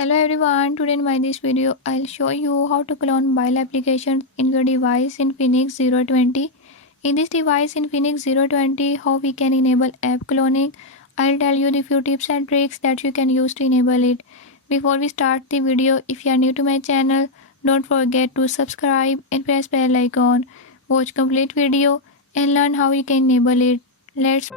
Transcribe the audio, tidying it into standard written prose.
Hello everyone, today in this video I'll show you how to clone mobile applications in your device Infinix 020. In this device Infinix 020, how we can enable app cloning. I'll tell you the few tips and tricks that you can use to enable it. Before we start the video, if you are new to my channel, don't forget to subscribe and press bell icon. Watch complete video and learn how you can enable it. Let's